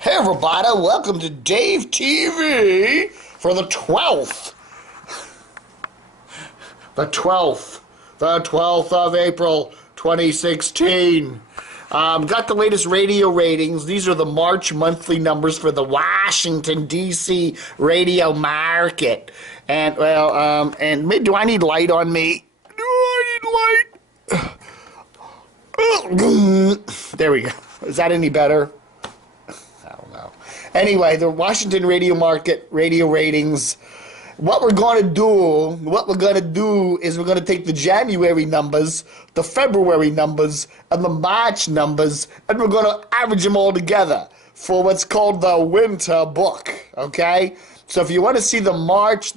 Hey everybody, welcome to Dave TV for the 12th. The 12th of April, 2016. Got the latest radio ratings. These are the March monthly numbers for the Washington, D.C. radio market. And, well, do I need light on me? Do I need light? There we go. Is that any better? I don't know. Anyway, the Washington radio market, radio ratings. What we're going to do is we're going to take the January numbers, the February numbers, and the March numbers, and we're going to average them all together for what's called the winter book, okay? So if you want to see the March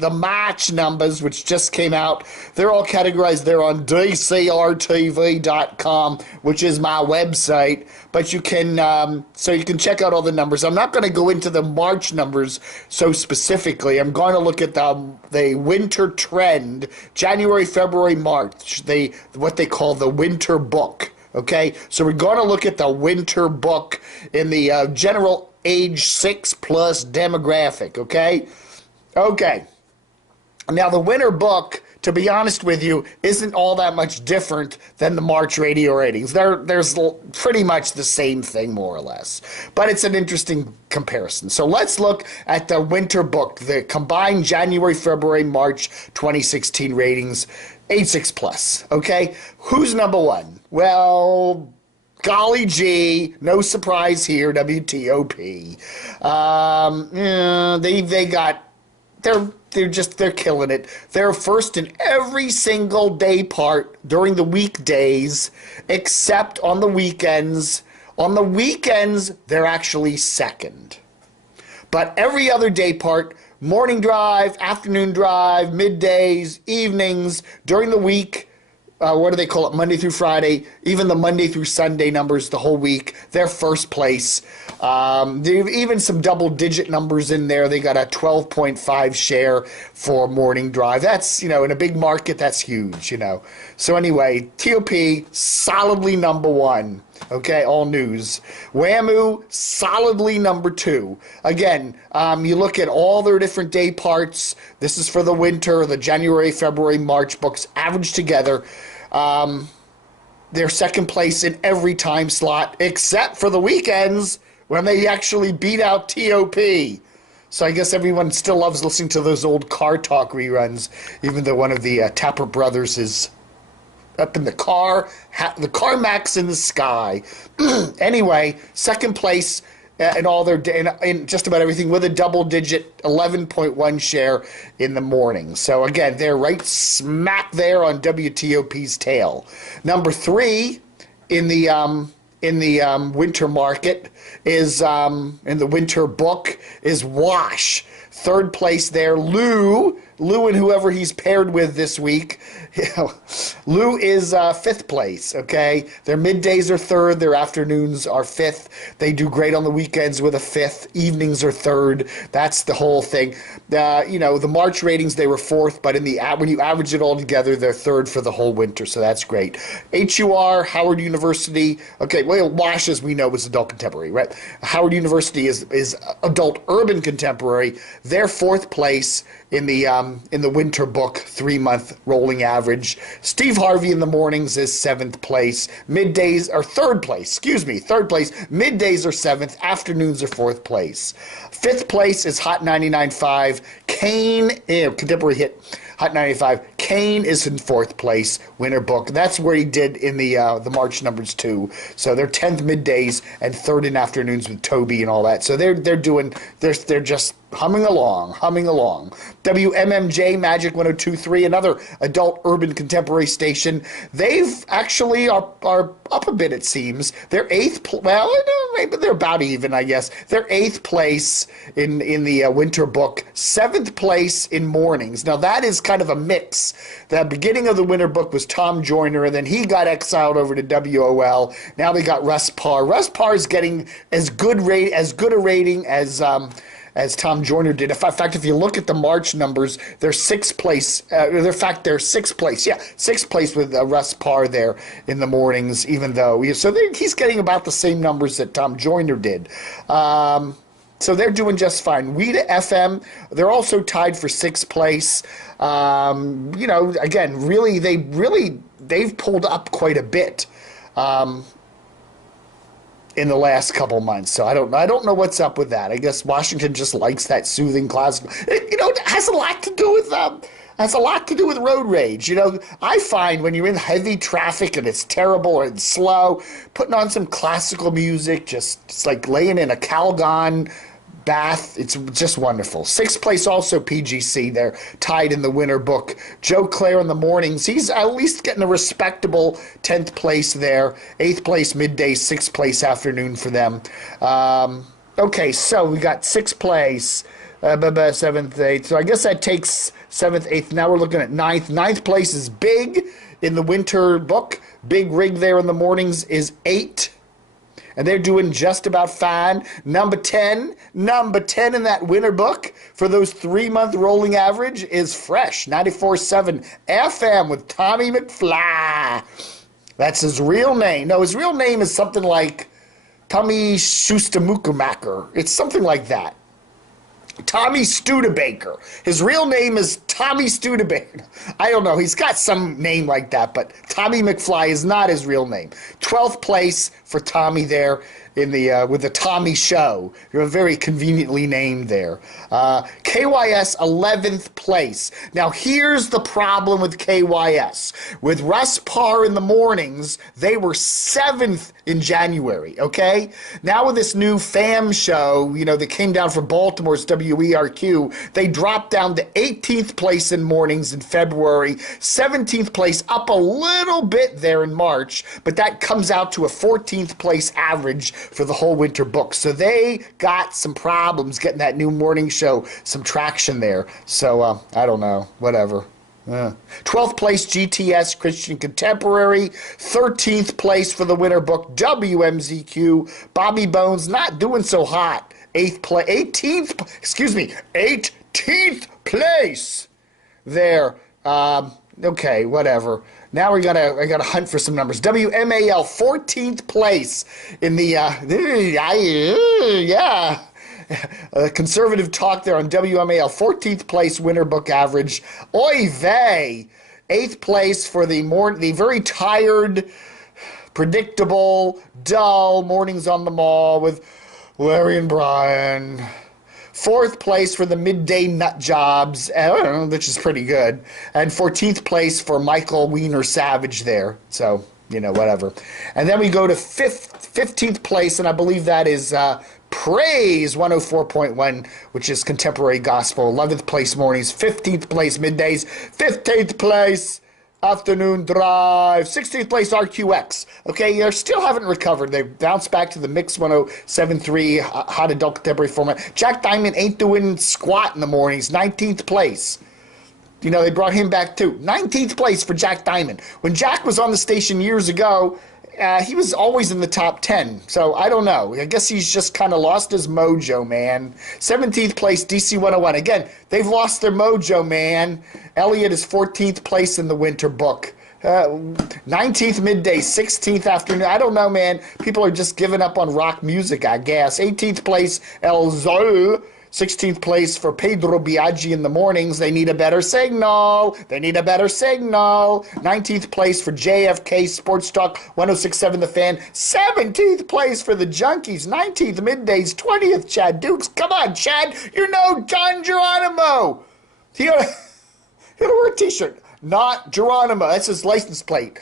numbers, which just came out, they're all categorized there on DCRTV.com, which is my website. But you can, so you can check out all the numbers. I'm not going to go into the March numbers so specifically. I'm going to look at the winter trend, January, February, March, what they call the winter book. Okay, so we're going to look at the winter book in the general age 6+ demographic, okay? Okay. Now, the winter book, to be honest with you, isn't all that much different than the March radio ratings. There's pretty much the same thing, more or less. But it's an interesting comparison. So let's look at the winter book, the combined January, February, March 2016 ratings, age 6+, okay? Who's number one? Well, golly gee, no surprise here, WTOP. They're killing it. They're first in every single day part during the weekdays, except on the weekends. On the weekends, they're actually second. But every other day part, morning drive, afternoon drive, middays, evenings, during the week, what do they call it, Monday through Friday, even the Monday through Sunday numbers the whole week, they're first place. There's even some double-digit numbers in there. They got a 12.5 share for morning drive. That's, in a big market, that's huge, So anyway, TOP, solidly number one. Okay, all news. WAMU, solidly number two. Again, you look at all their different day parts. This is for the winter, the January, February, March books, averaged together. They're second place in every time slot, except for the weekends, when they actually beat out TOP. So I guess everyone still loves listening to those old car talk reruns, even though one of the Tapper brothers is up in the car max in the sky. Anyway, second place in all their in just about everything, with a double-digit 11.1 share in the morning. So again, they're right smack there on WTOP's tail. Number three in the winter market is in the winter book is Wash. Third place there, Lou and whoever he's paired with this week. Lou is fifth place, okay? Their middays are third, their afternoons are fifth. They do great on the weekends with a fifth. Evenings are third. That's the whole thing. The March ratings, they were fourth, but when you average it all together, they're third for the whole winter, so that's great. WHUR, Howard University. Okay, well, Wash, as we know, is adult contemporary, right? Howard University is adult urban contemporary. They're fourth place in the winter book 3-month rolling average. Steve Harvey in the mornings is seventh place. Middays are third place. Middays are seventh. Afternoons are fourth place. Fifth place is Hot 99.5. Kane, contemporary hit. Hot 95. Kane is in fourth place, winter book. That's where he did in the March numbers too. So they're 10th middays and third in afternoons with Toby and all that. So they're just humming along. WMMJ Magic 102.3, another adult urban contemporary station. They've actually are up a bit, it seems. They're maybe they're about even, I guess. They're 8th place in the winter book, 7th place in mornings. Now that is kind of a mix. The beginning of the winter book was Tom Joyner, and then he got exiled over to WOL. Now they got Russ Parr. Russ Parr is getting as good a rating as as Tom Joyner did. In fact, if you look at the March numbers, they're sixth place. In fact, they're sixth place. Yeah, sixth place with Russ Parr there in the mornings, even though. So he's getting about the same numbers that Tom Joyner did. So they're doing just fine. WTEM FM, they're also tied for sixth place. Again, they've pulled up quite a bit. In the last couple months. So I don't know what's up with that. I guess Washington just likes that soothing classical. It has a lot to do with has a lot to do with road rage. I find when you're in heavy traffic and it's terrible and slow, putting on some classical music, it's like laying in a Calgon bath. It's just wonderful. Sixth place also PGC. They're tied in the winter book. Joe Clare in the mornings. He's at least getting a respectable 10th place there. 8th place midday, 6th place afternoon for them. Okay, so we got 6th place, 7th, 8th. So I guess that takes 7th, 8th. Now we're looking at 9th. 9th place is Big in the winter book. Big Rig there in the mornings is 8. And they're doing just about fine. Number 10 in that winter book for those 3-month rolling average is Fresh, 94.7 FM with Tommy McFly. That's his real name. No, his real name is something like Tommy Schustermuckemacher. It's something like that. Tommy Studebaker. His real name is Tommy Studebaker. I don't know. He's got some name like that, but Tommy McFly is not his real name. 12th place for Tommy there in the with the Tommy Show. You're very conveniently named there. KYS 11th place. Now here's the problem with KYS. With Russ Parr in the mornings, they were 7th in January, okay? Now with this new FAM show, that came down from Baltimore's WERQ, they dropped down to 18th place in mornings in February, 17th place, up a little bit there in March, but that comes out to a 14th place average for the whole winter book. So they got some problems getting that new morning show some traction there. So I don't know, whatever. 12th place GTS Christian Contemporary, 13th place for the winter book WMZQ. Bobby Bones not doing so hot. 18th place there. Okay, whatever. Now I gotta hunt for some numbers. WMAL 14th place in the conservative talk there on WMAL 14th place winter book average. Oy vey, 8th place for the very tired, predictable, dull mornings on the mall with Larry and Brian. 4th place for the midday nut jobs, which is pretty good. And 14th place for Michael Wiener Savage there. So, whatever. And then we go to 15th place, and I believe that is Praise 104.1, which is contemporary gospel. 11th place mornings, 15th place middays, 15th place afternoon drive, 16th place RQX. Okay, they still haven't recovered. They've bounced back to the Mix 107.3 hot adult contemporary format. Jack Diamond ain't doing squat in the mornings, 19th place. They brought him back too. 19th place for Jack Diamond. When Jack was on the station years ago, he was always in the top 10. So I don't know. I guess he's just kind of lost his mojo, man. 17th place DC 101. Again, they've lost their mojo, man. Elliot is 14th place in the winter book. 19th midday, 16th afternoon. I don't know, man. People are just giving up on rock music, I guess. 18th place, El Zol. 16th place for Pedro Biaggi in the mornings. They need a better signal. 19th place for JFK Sports Talk 106.7 The Fan. 17th place for the Junkies. 19th middays. 20th Chad Dukes. Come on, Chad. Don Geronimo. He'll wear a t-shirt. Not Geronimo. That's his license plate.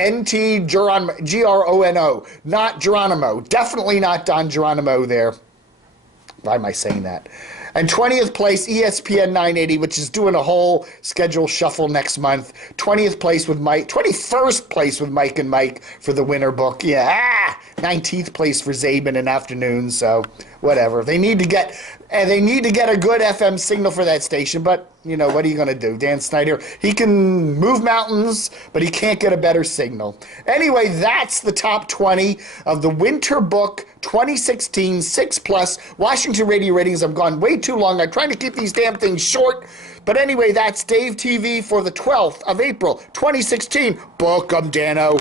NT Geronimo. Grono. Not Geronimo. Definitely not Don Geronimo there. Why am I saying that? And 20th place, ESPN 980, which is doing a whole schedule shuffle next month. 21st place with Mike and Mike for the winter book. Yeah, 19th place for Zabin in afternoons, so whatever. They need to get a good FM signal for that station, but you know, what are you going to do? Dan Snyder, he can move mountains, but he can't get a better signal. Anyway, that's the top 20 of the Winter Book 2016 6+ Washington radio ratings. I've gone way too long. I'm trying to keep these damn things short. But anyway, that's Dave TV for the 12th of April, 2016. Book 'em, Dano.